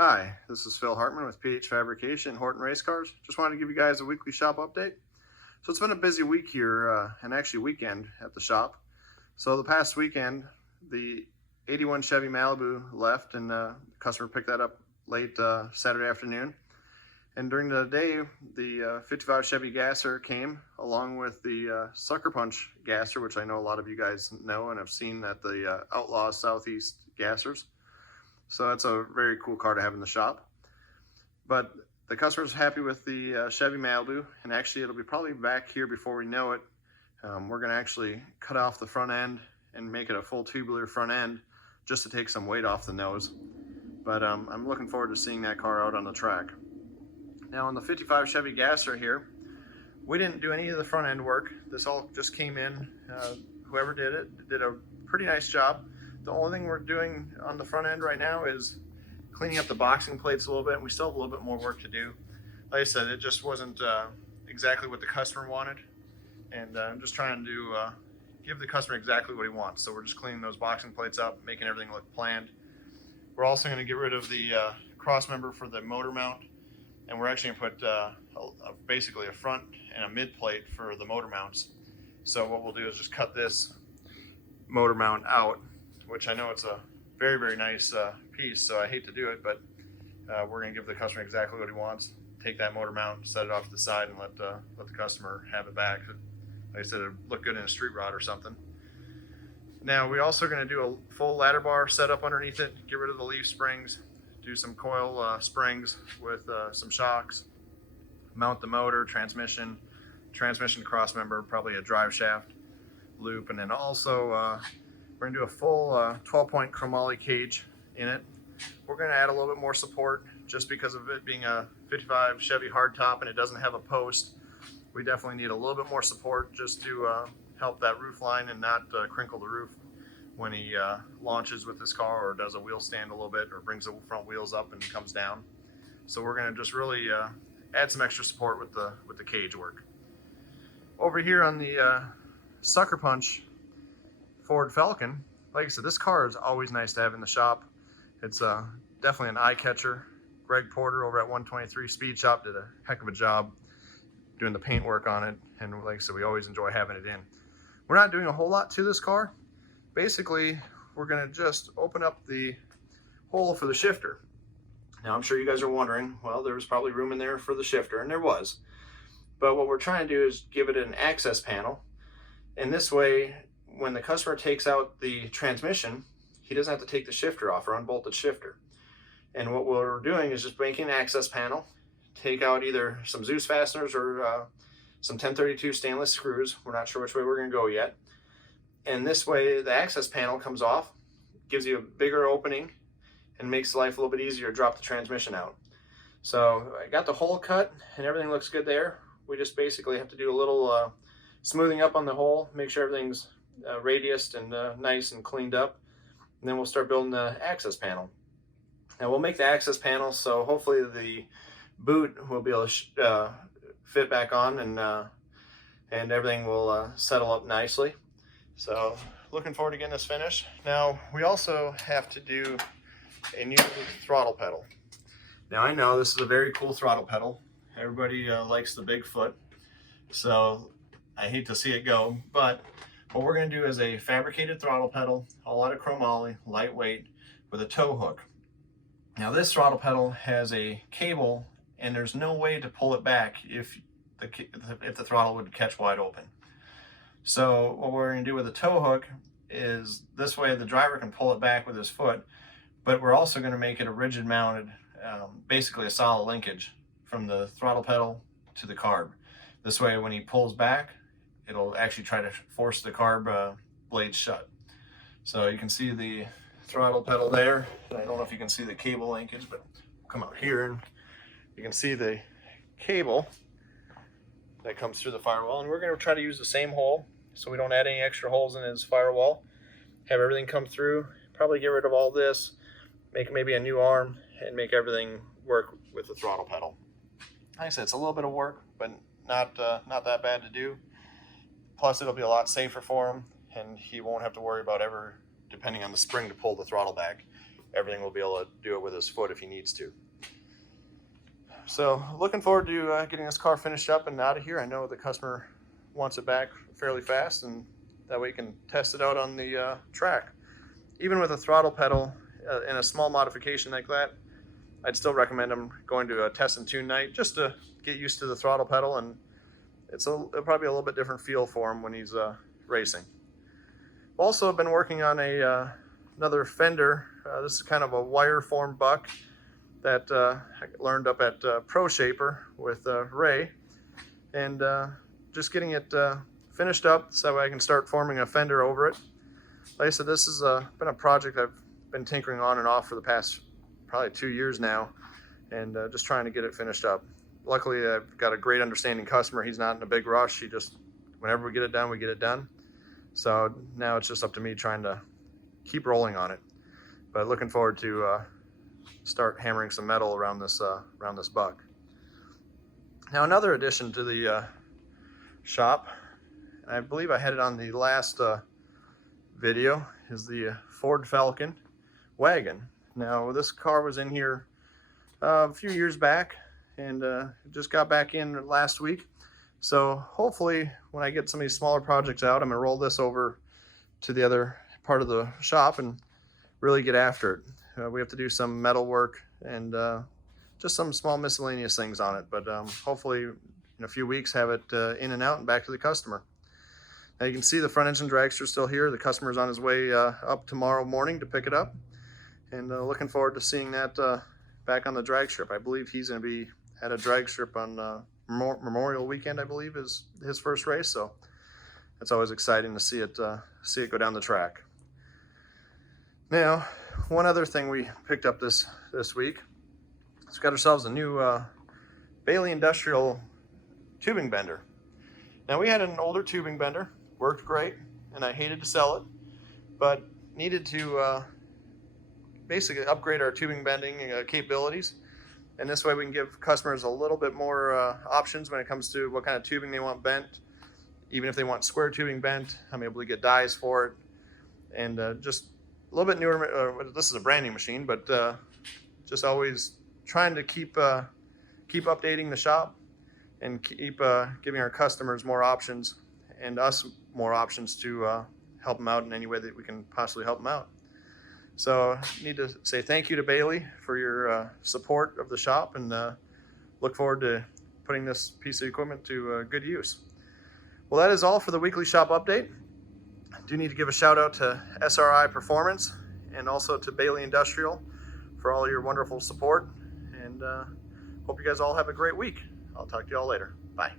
Hi, this is Phil Hartman with PH Fabrication, Horton Race Cars. Just wanted to give you guys a weekly shop update. So it's been a busy week here, and actually weekend at the shop. So the past weekend, the 81 Chevy Malibu left, and the customer picked that up late Saturday afternoon. And during the day, the 55 Chevy Gasser came, along with the Sucker Punch Gasser, which I know a lot of you guys know and have seen at the Outlaw Southeast Gassers. So that's a very cool car to have in the shop. But the customer's happy with the Chevy Malibu, and actually it'll be probably back here before we know it. We're going to actually cut off the front end and make it a full tubular front end just to take some weight off the nose. But I'm looking forward to seeing that car out on the track. Now on the 55 Chevy Gasser here, we didn't do any of the front end work. This all just came in. Whoever did it did a pretty nice job. The only thing we're doing on the front end right now is cleaning up the boxing plates a little bit, and we still have a little bit more work to do. Like I said, it just wasn't exactly what the customer wanted, and I'm just trying to give the customer exactly what he wants. So we're just cleaning those boxing plates up, making everything look planned. We're also going to get rid of the cross member for the motor mount, and we're actually going to put basically a front and a mid plate for the motor mounts. So what we'll do is just cut this motor mount out, which I know it's a very, very nice piece, so I hate to do it, but we're going to give the customer exactly what he wants. Take that motor mount, set it off to the side, and let the customer have it back. Like I said, it'll look good in a street rod or something. Now, we're also going to do a full ladder bar setup underneath it, get rid of the leaf springs, do some coil springs with some shocks, mount the motor, transmission cross member, probably a drive shaft loop, and then also we're going to do a full 12-point chromoly cage in it. We're going to add a little bit more support just because of it being a 55 Chevy hardtop and it doesn't have a post. We definitely need a little bit more support just to help that roof line and not crinkle the roof when he launches with this car or does a wheel stand a little bit or brings the front wheels up and comes down. So we're going to just really add some extra support with the cage work. Over here on the Sucker Punch Ford Falcon, like I said, this car is always nice to have in the shop. It's definitely an eye catcher. Greg Porter over at 123 Speed Shop did a heck of a job doing the paint work on it, and like I said, we always enjoy having it in. We're not doing a whole lot to this car. Basically, we're going to just open up the hole for the shifter. Now, I'm sure you guys are wondering, well, there was probably room in there for the shifter, and there was. But what we're trying to do is give it an access panel, and this way, when the customer takes out the transmission, he doesn't have to take the shifter off or unbolt the shifter. And what we're doing is just making an access panel, take out either some Zeus fasteners or some 1032 stainless screws. We're not sure which way we're going to go yet. And this way the access panel comes off, gives you a bigger opening, and makes life a little bit easier to drop the transmission out. So I got the hole cut and everything looks good there. We just basically have to do a little smoothing up on the hole, make sure everything's radiused and nice and cleaned up, and then we'll start building the access panel. Now we'll make the access panel so hopefully the boot will be able to fit back on, and everything will settle up nicely. So looking forward to getting this finished. Now we also have to do a new throttle pedal. Now I know this is a very cool throttle pedal. Everybody likes the big foot, so I hate to see it go, but what we're going to do is a fabricated throttle pedal, all out of chromoly, lightweight, with a tow hook. Now this throttle pedal has a cable, and there's no way to pull it back if the throttle would catch wide open. So what we're going to do with the tow hook is this way the driver can pull it back with his foot, but we're also going to make it a rigid mounted, basically a solid linkage from the throttle pedal to the carb. This way when he pulls back, it'll actually try to force the carb blades shut. So you can see the throttle pedal there. I don't know if you can see the cable linkage, but come out here and you can see the cable that comes through the firewall. And we're going to try to use the same hole so we don't add any extra holes in his firewall. Have everything come through, probably get rid of all this, make maybe a new arm, and make everything work with the throttle pedal. Like I said, it's a little bit of work, but not that bad to do. Plus, it'll be a lot safer for him, and he won't have to worry about ever depending on the spring to pull the throttle back. everything will be able to do it with his foot if he needs to. So looking forward to getting this car finished up and out of here. I know the customer wants it back fairly fast, and that way you can test it out on the track. Even with a throttle pedal and a small modification like that, I'd still recommend him going to a test and tune night just to get used to the throttle pedal, and it'll probably be a little bit different feel for him when he's racing. Also, I've been working on another Fender. This is kind of a wire form buck that I learned up at Pro Shaper with Ray, and just getting it finished up so I can start forming a fender over it. Like I said, this has been a project I've been tinkering on and off for the past probably 2 years now, and just trying to get it finished up. Luckily, I've got a great understanding customer. He's not in a big rush. He just, whenever we get it done, we get it done. So now it's just up to me trying to keep rolling on it. But looking forward to start hammering some metal around this buck. Now, another addition to the shop, and I believe I had it on the last video, is the Ford Falcon Wagon. Now, this car was in here a few years back, and just got back in last week. So hopefully when I get some of these smaller projects out, I'm gonna roll this over to the other part of the shop and really get after it. We have to do some metal work and just some small miscellaneous things on it, but hopefully in a few weeks have it in and out and back to the customer. Now you can see the front engine dragster is still here. The customer's on his way up tomorrow morning to pick it up, and looking forward to seeing that back on the drag strip. I believe he's going to be at a drag strip on Memorial Weekend, I believe, is his first race. So it's always exciting to see it go down the track. Now, one other thing we picked up this week is we got ourselves a new Bailey Industrial tubing bender. Now, we had an older tubing bender, worked great, and I hated to sell it, but needed to basically upgrade our tubing bending capabilities. And this way we can give customers a little bit more options when it comes to what kind of tubing they want bent. Even if they want square tubing bent, I'm able to get dies for it. And just a little bit newer, this is a brand new machine, but just always trying to keep updating the shop and keep giving our customers more options and us more options to help them out in any way that we can possibly help them out. So I need to say thank you to Bailey for your support of the shop, and look forward to putting this piece of equipment to good use. Well, that is all for the weekly shop update. I do need to give a shout out to SRI Performance and also to Bailey Industrial for all your wonderful support, and hope you guys all have a great week. I'll talk to you all later. Bye.